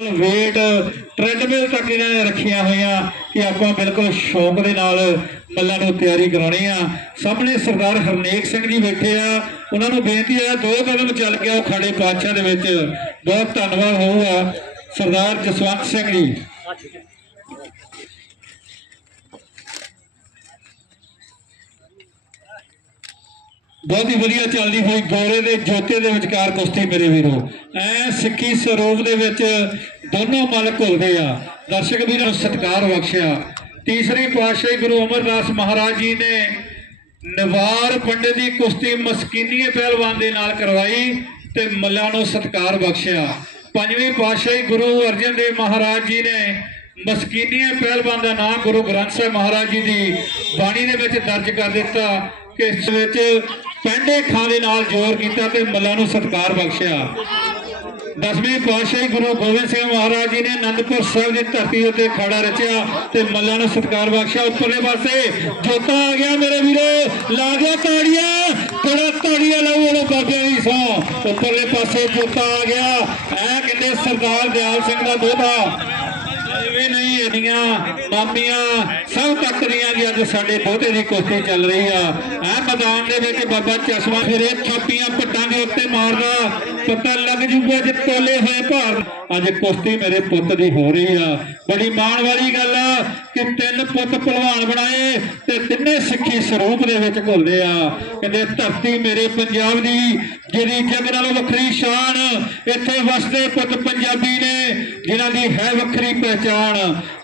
Wait treadmill ਤੱਕ ਇਹਨਾਂ ਨੇ ਰੱਖੀਆਂ ਹੋਈਆਂ ਕਿ ਆਪਾਂ ਬਿਲਕੁਲ ਸ਼ੌਕ ਦੇ ਨਾਲ ਮੱਲਾਂ ਨੂੰ ਤਿਆਰੀ ਕਰਾਉਣੀ ਆ। ਸਾਹਮਣੇ ਸਰਦਾਰ ਹਰਨੇਕ ਸਿੰਘ ਜੀ ਬੈਠੇ ਆ। ਉਹਨਾਂ ਨੂੰ ਬੇਨਤੀ ਆ, ਦੋ ਕਦਮ ਚੱਲ ਕੇ ਉਹ ਖੜੇ ਪਾਤਸ਼ਾਹ ਦੇ ਵਿੱਚ। ਬਹੁਤ ਧੰਨਵਾਦ ਹੋਊਗਾ ਸਰਦਾਰ ਜਸਵੰਤ ਸਿੰਘ ਜੀ। ਬਹੁਤ ਹੀ ਵਧੀਆ ਚੱਲਦੀ ਹੋਈ ਗੋਰੇ ਦੇ ਜੋਤੇ ਦੇ ਵਿਚਕਾਰ ਕੁਸ਼ਤੀ ਮੇਰੇ ਵੀਰੋ। ਐ ਸਿੱਖੀ ਸਰੂਪ ਦੇ ਵਿੱਚ ਦੋਨੋਂ ਮਲ ਘੁਲਦੇ ਆ। ਦਰਸ਼ਕ ਵੀਰਾਂ ਨੂੰ ਸਤਿਕਾਰ ਬਖਸ਼ਿਆ। ਤੀਸਰੀ ਪਾਤਸ਼ਾਹੀ ਗੁਰੂ ਅਮਰਦਾਸ ਮਹਾਰਾਜ ਜੀ ਨੇ ਨਵਾਰ ਪੰਡਿਤ ਦੀ ਕੁਸ਼ਤੀ ਮਸਕੀਨੀਏ ਪਹਿਲਵਾਨ ਦੇ ਨਾਲ ਕਰਵਾਈ ਤੇ ਮੱਲਾਂ ਨੂੰ ਸਤਿਕਾਰ ਬਖਸ਼ਿਆ। ਪੰਜਵੀਂ ਪਾਤਸ਼ਾਹੀ ਗੁਰੂ ਅਰਜਨ ਦੇਵ ਮਹਾਰਾਜ ਜੀ ਨੇ ਮਸਕੀਨੀਏ ਪਹਿਲਵਾਨ ਦਾ ਨਾਮ ਗੁਰੂ ਗ੍ਰੰਥ ਸਾਹਿਬ ਮਹਾਰਾਜ ਜੀ ਦੀ ਬਾਣੀ ਦੇ ਵਿੱਚ ਦਰਜ ਕਰ ਦਿੱਤਾ ਕਿ ਇਸ ਵਿੱਚ ਪੈਂਡੇ ਖਾਂ ਦੇ ਨਾਲ ਜ਼ੋਰ ਕੀਤਾ ਤੇ ਮੱਲਾਂ ਨੂੰ ਸਤਿਕਾਰ ਬਖਸ਼ਿਆ। ਦਸਵੇਂ ਪਾਤਸ਼ਾਹੀ ਗੁਰੂ ਗੋਬਿੰਦ ਸਿੰਘ ਮਹਾਰਾਜ ਜੀ ਨੇ ਅਨੰਦਪੁਰ ਸਾਹਿਬ ਦੀ ਧਰਤੀ ਉੱਤੇ ਖੜਾ ਰਚਿਆ ਤੇ ਮੱਲਾਂ ਨੂੰ ਸਤਿਕਾਰ ਬਖਸ਼ਿਆ। ਉੱਪਰਲੇ ਪਾਸੇ ਜੋਤਾ ਆ ਗਿਆ ਮੇਰੇ ਵੀਰੋ, ਲਾ ਗਿਆ ਤਾੜੀਆਂ ਥੋੜਾ ਤਾੜੀਆਂ ਲਾਓ ਉਹ ਬਾਬਿਆਂ ਦੀ ਸੌ। ਉੱਪਰਲੇ ਪਾਸੇ ਜੋਤਾ ਆ ਗਿਆ। ਐ ਕਹਿੰਦੇ ਸਰਦਾਰ ਦਿਆਲ ਸਿੰਘ ਦਾ ਦੋਤਾ ਐਵੇਂ ਨਹੀਂ, ਇਹਨੀਆਂ ਮਾਮੀਆਂ ਸਭ ਤੱਕ ਦੀਆਂ ਜੀ ਅੱਜ ਸਾਡੇ ਦੋਤੇ ਦੀ ਕੁਸ਼ਤੀ ਚੱਲ ਰਹੀ ਆ। ਐ ਮੈਦਾਨ ਦੇ ਵਿੱਚ ਬਾਬਾ ਚਸ਼ਮਾ ਫਿਰੇ ਥਾਪੀਆਂ ਪੱਟਾਂ ਦੇ ਉੱਤੇ ਮਾਰਦਾ, ਪਤਾ ਲੱਗ ਜੂਗਾ ਜੇ ਤੋਲੇ ਹੋਏ ਭਾਰ। ਅੱਜ ਕੁਸ਼ਤੀ ਮੇਰੇ ਪੁੱਤ ਦੀ ਹੋ ਰਹੀ ਆ। ਬੜੀ ਮਾਣ ਵਾਲੀ ਗੱਲ ਆ ਕਿ ਤਿੰਨ ਪੁੱਤ ਪਹਿਲਵਾਨ ਬਣਾਏ ਤੇ ਤਿੰਨੇ ਸਿੱਖੀ ਸਰੂਪ ਦੇ ਵਿੱਚ ਘੁਲਦੇ ਆ। ਕਹਿੰਦੇ, ਧਰਤੀ ਮੇਰੇ ਪੰਜਾਬ ਦੀ ਜਿਹਦੀ ਜਗ ਨਾਲੋਂ ਵੱਖਰੀ ਸ਼ਾਨ, ਇੱਥੇ ਵਸਦੇ ਪੁੱਤ ਪੰਜਾਬੀ ਨੇ ਜਿਨ੍ਹਾਂ ਦੀ ਹੈ ਵੱਖਰੀ ਪਹਿਚਾਣ,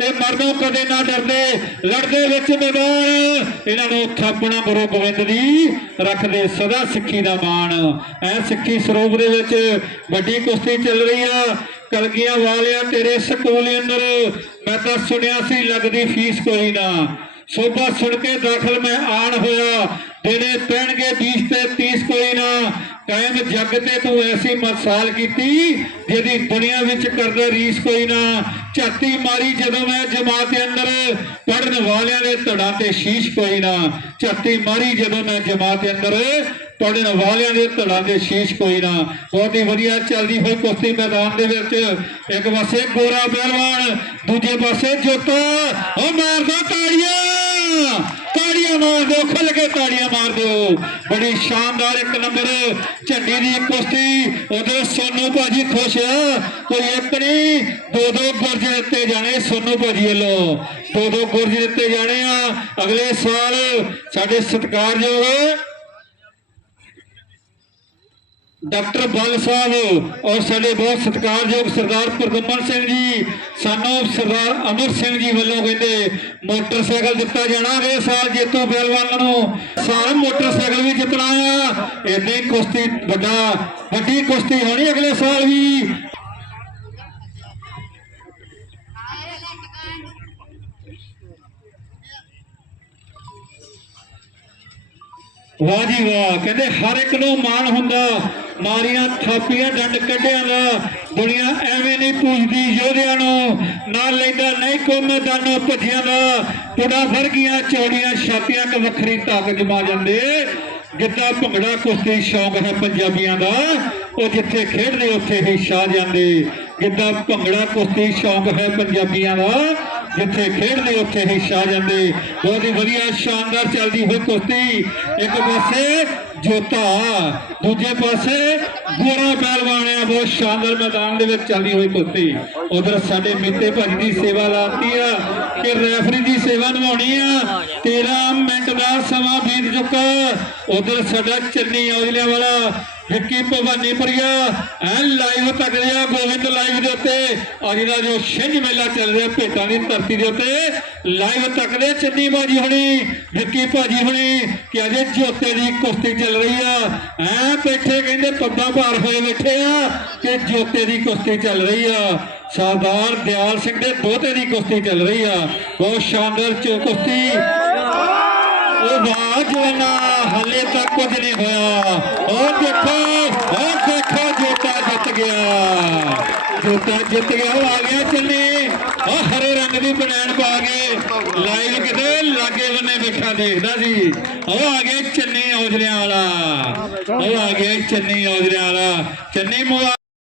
ਇਹ ਮਰਦੋਂ ਕਦੇ ਨਾ ਡਰਦੇ, ਲੜਦੇ ਵਿੱਚ ਮੈਦਾਨ ਇਹਨਾਂ ਨੂੰ ਥਾਪਣਾ ਗੁਰੂ ਗੋਬਿੰਦ ਦੀ ਰੱਖਦੇ ਸਦਾ ਸਿੱਖੀ ਦਾ ਮਾਣ। ਐ ਸਿੱਖੀ ਸਰੂਪ ਦੇ ਵਿੱਚ ਵੱਡੀ ਕੁਸ਼ਤੀ ਚੱਲ ਰਹੀ ਆ। ਕਲਗੀਆਂ ਵਾਲਿਆ ਤੇਰੇ ਸਕੂਲ ਅੰਦਰ, ਮੈਂ ਤਾਂ ਸੁਣਿਆ ਸੀ, ਲੱਗਦੀ ਫੀਸ ਕੋਈ ਨਾ। ਸੋਭਾ ਸੁਣ ਕੇ ਦਾਖਲ ਮੈਂ ਆਣ ਹੋਇਆ। ਦੇਣੇ ਪੈਣਗੇ 20 ਤੇ 30 ਕੋਈ ਨਾ। ਕਾਇਮ ਜੱਗ ਤੇ ਤੂੰ ਐਸੀ ਮਸਾਲ ਕੀਤੀ, ਜਿਹਦੀ ਦੁਨੀਆ ਵਿੱਚ ਕਰਦਾ ਰੀਸ ਕੋਈ ਨਾ। ਝਾਤੀ ਮਾਰੀ ਜਦੋਂ ਮੈਂ ਜਮਾਤ ਅੰਦਰ ਪੜਨ ਵਾਲਿਆਂ ਦੇ ਧੜਾਂ ਤੇ ਸ਼ੀਸ਼ ਕੋਈ ਨਾ। ਝਾਤੀ ਮਾਰੀ ਜਦੋਂ ਮੈਂ ਜਮਾਤ ਦੇ ਅੰਦਰ ਪੜਨ ਵਾਲਿਆਂ ਦੇ ਧੜਾ ਦੇ ਸ਼ੀਸ਼ ਕੋਈ ਨਾ। ਬਹੁਤ ਹੀ ਵਧੀਆ ਚੱਲਦੀ ਹੋਈ ਕੁਸ਼ਤੀ ਮੈਦਾਨ ਦੇ ਵਿੱਚ। ਇੱਕ ਪਾਸੇ ਗੋਰਾ ਪਹਿਲਵਾਨ ਦੂਜੇ ਪਾਸੇ ਜੋਤਾ। ਉਹ ਮਾਰਦਾ ਤਾੜੀਆਂ। ਤਾੜੀਆਂ ਮਾਰ ਦਿਓ ਖੁੱਲ ਕੇ ਤਾੜੀਆਂ ਮਾਰ ਦਿਓ। ਬੜੀ ਸ਼ਾਨਦਾਰ ਇੱਕ ਨੰਬਰ ਝੰਡੀ ਦੀ ਕੁਸ਼ਤੀ। ਉਧਰ ਸੋਨੂ ਭਾਜੀ ਖੁਸ਼ ਆ। ਕੋਈ ਇੱਕ ਨਹੀਂ, ਦੋ ਦੋ ਗੁਰਜ ਦਿੱਤੇ ਜਾਣੇ ਸੋਨੂ ਭਾਜੀ ਵੱਲੋਂ। ਦੋ ਦੋ ਗੁਰਜ ਦਿੱਤੇ ਜਾਣੇ ਆ। ਅਗਲੇ ਸਾਲ ਸਾਡੇ ਸਤਿਕਾਰਯੋਗ ਡਾਕਟਰ ਬਲ ਸਾਹਿਬ ਔਰ ਸਾਡੇ ਬਹੁਤ ਸਤਿਕਾਰਯੋਗ ਸਰਦਾਰ ਪ੍ਰਦਮਨ ਸਿੰਘ ਜੀ, ਸਾਨੂੰ ਸਰਦਾਰ ਅਮਰ ਸਿੰਘ ਜੀ ਵੱਲੋਂ ਕਹਿੰਦੇ ਮੋਟਰਸਾਈਕਲ ਦਿੱਤਾ ਜਾਣਾ ਅਗਲੇ ਸਾਲ ਜੇਤੂ ਪਹਿਲਵਾਨਾਂ ਨੂੰ। ਸਾਰਾ ਮੋਟਰਸਾਈਕਲ ਵੀ ਜਿੱਤਣਾ ਆ। ਇੰਨੀ ਕੁਸ਼ਤੀ, ਵੱਡਾ, ਵੱਡੀ ਕੁਸ਼ਤੀ ਹੋਣੀ ਅਗਲੇ ਸਾਲ ਵੀ। ਵਾਹ ਜੀ ਵਾਹ, ਕਹਿੰਦੇ ਹਰ ਇੱਕ ਨੂੰ ਮਾਣ ਹੁੰਦਾ। ਮਾਰੀਆਂ ਥਾਪੀਆਂ, ਡੰਡ ਕੱਢਿਆਂ ਦਾ। ਦੁਨੀਆ ਐਵੇਂ ਨਹੀਂ ਪੁੱਛਦੀ ਯੋਧਿਆਂ ਨੂੰ। ਨਾ ਲੈਂਦਾ ਨਹੀਂ ਕੋ ਮੈਦਾਨੋਂ ਭੱਜਿਆਂ ਦਾ। ਪੁੜਾ ਫਰਗੀਆਂ ਚੌੜੀਆਂ ਛਾਤੀਆਂ ਕ ਵੱਖਰੀ ਤਾਕ ਜਮਾ ਜਾਂਦੇ ਗਿੱਧਾ ਭੰਗੜਾ ਕੁਸ਼ਤੀ ਸ਼ੌਂਕ ਹੈ ਪੰਜਾਬੀਆਂ ਦਾ, ਉਹ ਜਿੱਥੇ ਖੇਡਦੇ, ਉੱਥੇ ਹੀ ਛਾ ਜਾਂਦੇ। ਗਿੱਧਾ ਭੰਗੜਾ ਕੁਸ਼ਤੀ ਸ਼ੌਂਕ ਹੈ ਪੰਜਾਬੀਆਂ ਦਾ ਜਿੱਥੇ ਖੇਡਦੇ ਉੱਥੇ ਹੀ ਛਾ ਜਾਂਦੇ। ਬਹੁਤ ਹੀ ਵਧੀਆ, ਸ਼ਾਨਦਾਰ ਚੱਲਦੀ ਹੋਈ ਕੁਸ਼ਤੀ। ਇੱਕ ਪਾਸੇ ਜੋਤਾ, ਦੂਜੇ ਪਾਸੇ ਗੋਰਾ ਪਹਿਲਵਾਨ ਆ। ਬਹੁਤ ਸ਼ਾਨਦਾਰ ਮੈਦਾਨ ਦੇ ਵਿੱਚ ਚੱਲਦੀ ਹੋਈ ਕੁਸ਼ਤੀ। ਉਧਰ ਸਾਡੇ ਮਿੱਤੇ ਭੱਜ ਦੀ ਸੇਵਾ ਲਾਤੀ ਆ ਕਿ ਰੈਫਰੀ ਦੀ ਸੇਵਾ ਨਿਭਾਉਣੀ ਆ। 13 ਮਿੰਟ ਦਾ ਸਮਾਂ ਬੀਤ ਚੁੱਕਾ। ਉਧਰ ਸਾਡਾ ਚੰਨੀ ਔਜਲਿਆਂ ਵਾਲਾ, ਵਿੱਕੀ ਭਵਾਨੀਪੁਰੀਆ ਐ ਲਾਈਵ ਤੱਕ ਰਿਹਾ ਗੋਬਿੰਦ ਲਾਈਵ ਦੇ ਉੱਤੇ। ਅੱਜ ਦਾ ਜੋ ਛਿੰਝ ਮੇਲਾ ਚੱਲ ਰਿਹਾ ਭੇਟਾਂ ਦੀ ਧਰਤੀ ਦੇ ਉੱਤੇ। ਲਾਈਵ ਤੱਕ ਦੇ ਚੰਨੀ ਬਾਜੀ ਹੁਣੀ, ਵਿੱਕੀ ਭਾਜੀ ਹੋਣੀ, ਕਿ ਅਜੇ ਜੋਤੇ ਦੀ ਕੁਸ਼ਤੀ ਚੱਲ ਰਹੀ ਆ। ਐ ਬੈਠੇ ਕਹਿੰਦੇ ਪੱਬਾਂ ਭਾਰ ਹੋਏ ਬੈਠੇ ਆ, ਕਿ ਜੋਤੇ ਦੀ ਕੁਸ਼ਤੀ ਚੱਲ ਰਹੀ ਆ। ਸਰਦਾਰ ਦਿਆਲ ਸਿੰਘ ਦੇ ਦੋਤੇ ਦੀ ਕੁਸ਼ਤੀ ਚੱਲ ਰਹੀ ਆ। ਬਹੁਤ ਸ਼ਾਨਦਾਰ ਚ- ਕੁਸ਼ਤੀ। ਉਹ ਵਾਹ ਹਲੇ ਤੱਕ ਕੁਝ ਨਹੀਂ ਹੋਇਆ। ਉਹ ਦੇਖੋ ਉਹ ਦੇਖੋ, ਜੋਤਾ ਜਿੱਤ ਗਿਆ। ਜੋਤਾ ਜਿੱਤ ਗਿਆ, ਉਹ ਆ ਗਿਆ ਚੱਲੇ ਉਹ ਹਰੇ ਰੰਗ ਦੀ ਬਨੈਣ ਪਾ ਕੇ ਲਾਈਵ ਕਿਤੇ ਲਾਗੇ ਬੰਨੇ ਵੇਖਾ ਦੇਖਦਾ ਸੀ। ਉਹ ਆ ਗਿਆ ਚੰਨੀ ਔਜਲਿਆਂ ਵਾਲਾ। ਉਹ ਆ ਗਿਆ ਚੰਨੀ ਔਜਲਿਆਂ ਵਾਲਾ। ਚੰਨੀ ਮੁਬਾਰਕ